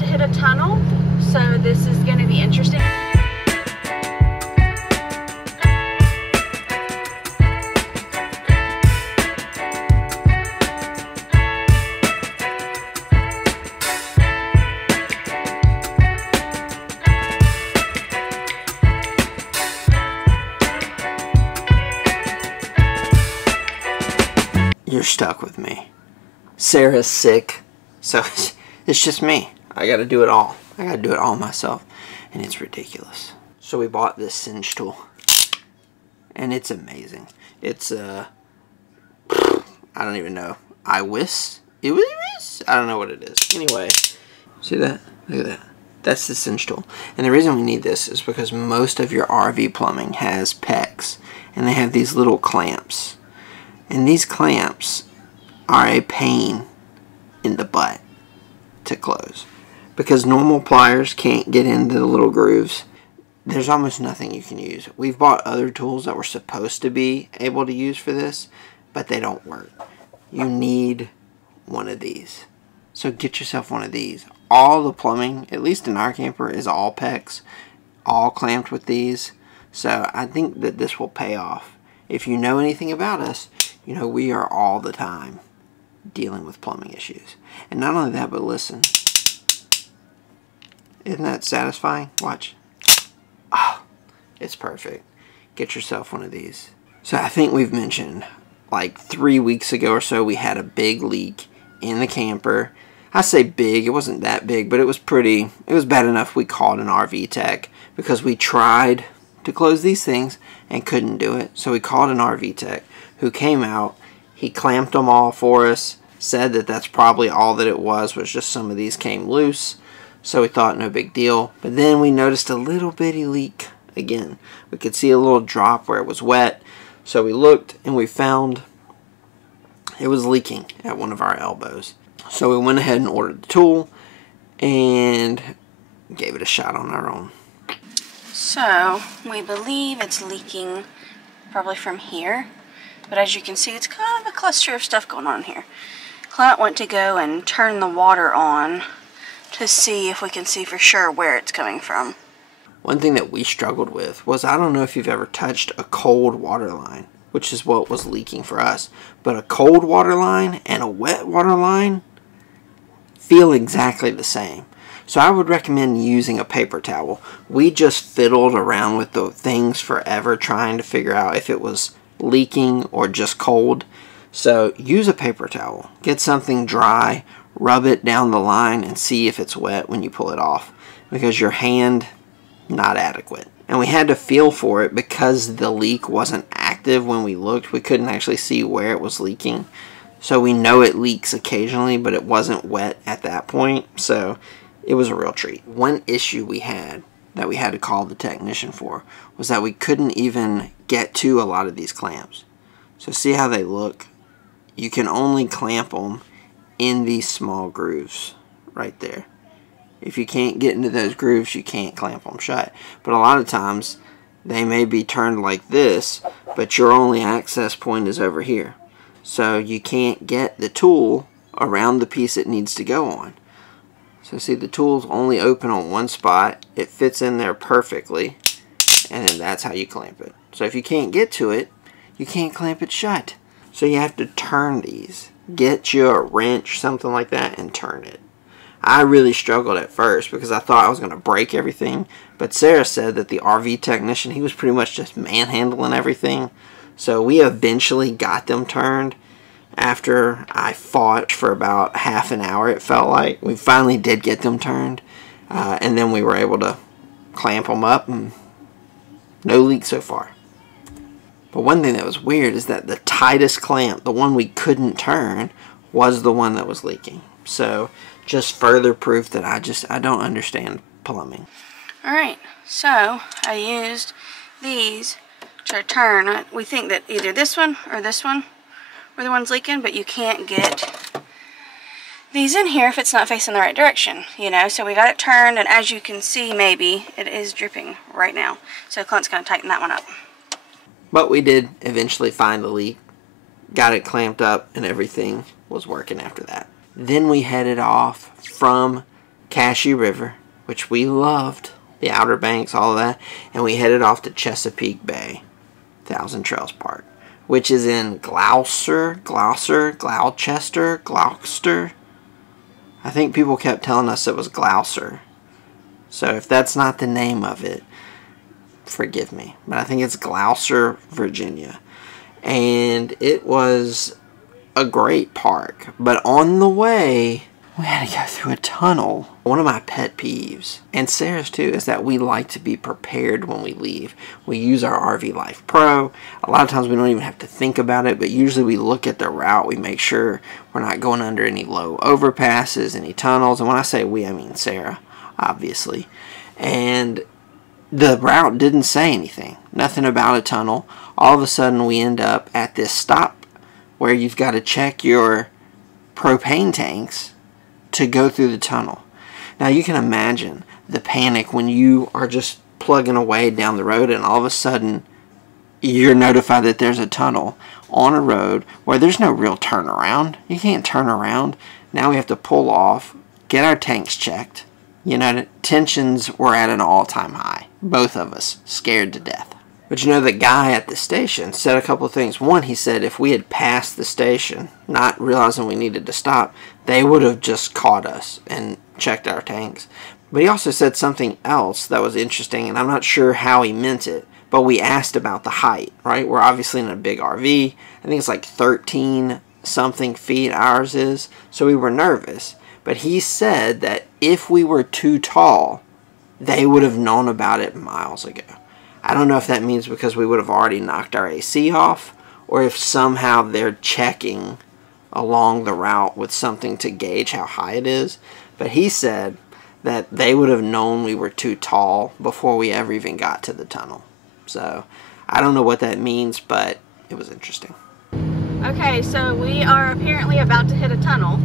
to hit a tunnel, so this is going to be interesting. You're stuck with me. Sarah's sick, so it's just me. I gotta do it all. I gotta do it all myself, and it's ridiculous. So we bought this cinch tool, and it's amazing. It's I don't even know. I don't know what it is. Anyway, see that? Look at that. That's the cinch tool. And the reason we need this is because most of your RV plumbing has PEX, and they have these little clamps. And these clamps are a pain in the butt to close. Because normal pliers can't get into the little grooves. There's almost nothing you can use. We've bought other tools that were supposed to be able to use for this, but they don't work. You need one of these. So get yourself one of these. All the plumbing, at least in our camper, is all PEX, all clamped with these. So I think that this will pay off. If you know anything about us, you know we are all the time dealing with plumbing issues. And not only that, but listen. Isn't that satisfying? Watch. Oh, it's perfect. Get yourself one of these. So I think we've mentioned like 3 weeks ago or so we had a big leak in the camper. I say big, it wasn't that big, but it was bad enough we called an RV tech because we tried to close these things and couldn't do it. So we called an RV tech who came out. He clamped them all for us, said that that's probably all that it was just some of these came loose. So we thought no big deal. But then we noticed a little bitty leak again. We could see a little drop where it was wet. So we looked and we found it was leaking at one of our elbows. So we went ahead and ordered the tool and gave it a shot on our own. So we believe it's leaking probably from here. But as you can see, it's kind of a cluster of stuff going on here. Clint went to go and turn the water on to see if we can see for sure where it's coming from. One thing that we struggled with was, I don't know if you've ever touched a cold water line, which is what was leaking for us. But a cold water line and a wet water line feel exactly the same. So I would recommend using a paper towel. We just fiddled around with the things forever trying to figure out if it was leaking or just cold. So use a paper towel. Get something dry, rub it down the line, and see if it's wet when you pull it off. Because your hand, not adequate. And we had to feel for it because the leak wasn't active when we looked. We couldn't actually see where it was leaking. So we know it leaks occasionally, but it wasn't wet at that point. So it was a real treat. One issue we had that we had to call the technician for was that we couldn't even get to a lot of these clamps. So see how they look? You can only clamp them in these small grooves right there. If you can't get into those grooves, you can't clamp them shut. But a lot of times they may be turned like this, but your only access point is over here. So you can't get the tool around the piece it needs to go on. So see, the tool's only open on one spot. It fits in there perfectly, and then that's how you clamp it. So if you can't get to it, you can't clamp it shut. So you have to turn these. Get you a wrench, something like that, and turn it. I really struggled at first because I thought I was going to break everything. But Sarah said that the RV technician, he was pretty much just manhandling everything. So we eventually got them turned. After I fought for about half an hour, it felt like. We finally did get them turned. And then we were able to clamp them up, and no leak so far. But one thing that was weird is that the tightest clamp, the one we couldn't turn, was the one that was leaking. So just further proof that I don't understand plumbing. Alright, so I used these to turn. We think that either this one were the ones leaking, but you can't get these in here if it's not facing the right direction, you know. So we got it turned, and as you can see, maybe it is dripping right now. So Clint's going to tighten that one up. But we did eventually find the leak, got it clamped up, and everything was working after that. Then we headed off from Cashy River, which we loved, the Outer Banks, all of that, and we headed off to Chesapeake Bay, Thousand Trails Park, which is in Gloucester. I think people kept telling us it was Gloucester. So if that's not the name of it, forgive me. But I think it's Gloucester, Virginia. And it was a great park. But on the way, we had to go through a tunnel. One of my pet peeves, and Sarah's too, is that we like to be prepared when we leave. We use our RV Life Pro. A lot of times we don't even have to think about it, but usually we look at the route. We make sure we're not going under any low overpasses, any tunnels. And when I say we, I mean Sarah, obviously. And the route didn't say anything. Nothing about a tunnel. All of a sudden we end up at this stop where you've got to check your propane tanks to go through the tunnel. Now you can imagine the panic when you are just plugging away down the road and all of a sudden you're notified that there's a tunnel on a road where there's no real turnaround. You can't turn around. Now we have to pull off, get our tanks checked. You know, tensions were at an all-time high. Both of us scared to death. But you know, the guy at the station said a couple of things. One, he said if we had passed the station, not realizing we needed to stop, they would have just caught us and checked our tanks. But he also said something else that was interesting, and I'm not sure how he meant it, but we asked about the height, right? We're obviously in a big RV. I think it's like 13-something feet ours is, so we were nervous. But he said that if we were too tall, they would have known about it miles ago. I don't know if that means because we would have already knocked our AC off, or if somehow they're checking along the route with something to gauge how high it is. But he said that they would have known we were too tall before we ever even got to the tunnel. So I don't know what that means, but it was interesting. Okay, so we are apparently about to hit a tunnel.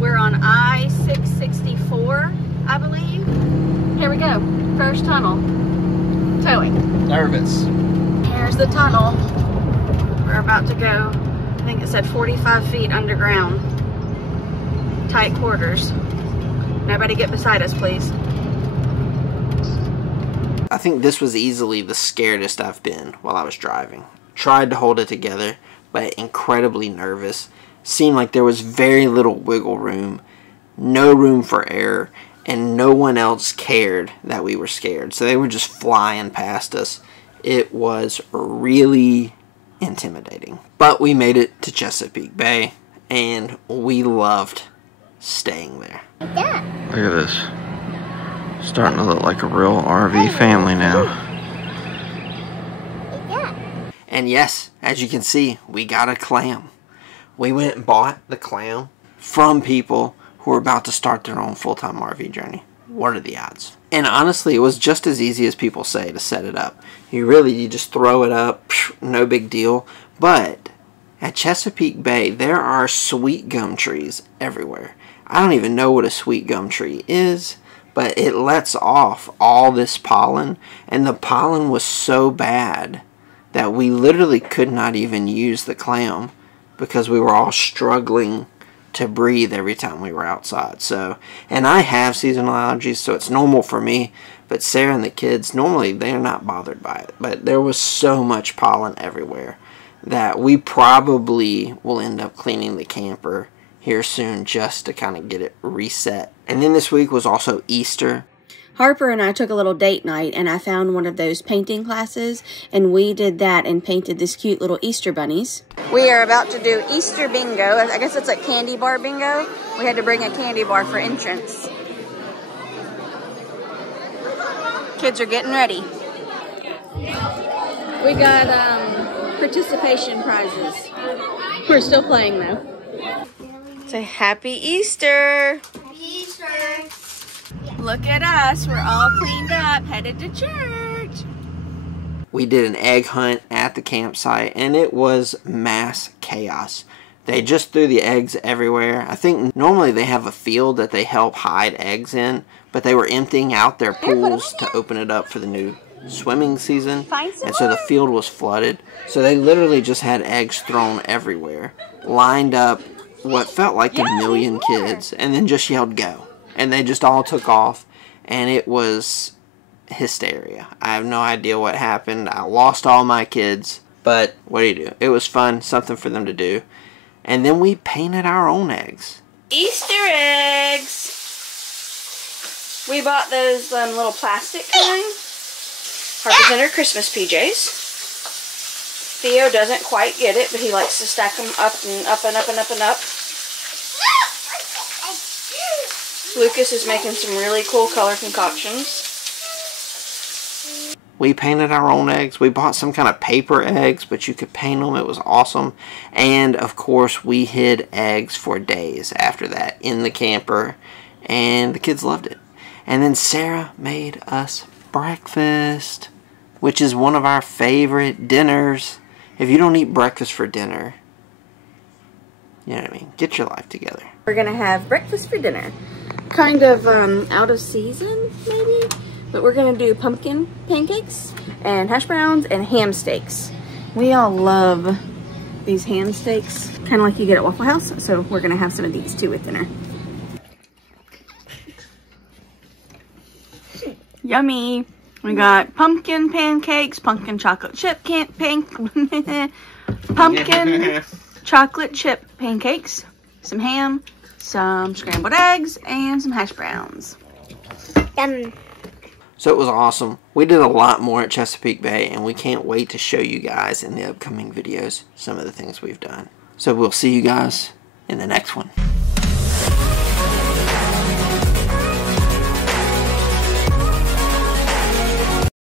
We're on I-664, I believe. Here we go. First tunnel. Towing. Nervous. Here's the tunnel. We're about to go, I think it said 45 feet underground. Tight quarters. Nobody get beside us, please. I think this was easily the scaredest I've been while I was driving. Tried to hold it together, but incredibly nervous. Seemed like there was very little wiggle room, no room for error, and no one else cared that we were scared. So they were just flying past us. It was really intimidating. But we made it to Chesapeake Bay, and we loved staying there. Look at this. Starting to look like a real RV family now. And yes, as you can see, we got a clam. We went and bought the clam from people who are about to start their own full-time RV journey. What are the odds? And honestly, it was just as easy as people say to set it up. You just throw it up, no big deal. But at Chesapeake Bay, there are sweet gum trees everywhere. I don't even know what a sweet gum tree is, but it lets off all this pollen, and the pollen was so bad that we literally could not even use the clam because we were all struggling to breathe every time we were outside. So, and I have seasonal allergies, so it's normal for me, but Sarah and the kids, normally they're not bothered by it. But there was so much pollen everywhere that we probably will end up cleaning the camper here soon just to kind of get it reset. And then this week was also Easter. Harper and I took a little date night, and I found one of those painting classes, and we did that and painted this cute little Easter bunnies. We are about to do Easter bingo. I guess it's like candy bar bingo. We had to bring a candy bar for entrance. Kids are getting ready. We got participation prizes. We're still playing though. Say Happy Easter! Happy Easter! Look at us, we're all cleaned up, headed to church. We did an egg hunt at the campsite, and it was mass chaos. They just threw the eggs everywhere. I think normally they have a field that they help hide eggs in, but they were emptying out their pools to open it up for the new swimming season, and so the field was flooded. So they literally just had eggs thrown everywhere, lined up what felt like a million kids, and then just yelled go. and they just all took off, and it was hysteria. I have no idea what happened. I lost all my kids, but what do? It was fun, something for them to do. And then we painted our own eggs. Easter eggs! We bought those little plastic kind. Harper's in her Christmas PJs. Theo doesn't quite get it, but he likes to stack them up and up and up and up and up. Lucas is making some really cool color concoctions. We painted our own eggs. We bought some kind of paper eggs, but you could paint them. It was awesome. And, of course, we hid eggs for days after that in the camper. And the kids loved it. And then Sarah made us breakfast, which is one of our favorite dinners. If you don't eat breakfast for dinner, you know what I mean? Get your life together. We're going to have breakfast for dinner. Kind of out of season, maybe? But we're going to do pumpkin pancakes and hash browns and ham steaks. We all love these ham steaks, kind of like you get at Waffle House. So we're going to have some of these too with dinner. Yummy! We got pumpkin pancakes, pumpkin chocolate chip pumpkin chocolate chip pancakes, some ham, some scrambled eggs, and some hash browns. Yum. So it was awesome. We did a lot more at Chesapeake Bay, and we can't wait to show you guys in the upcoming videos some of the things we've done. So we'll see you guys in the next one.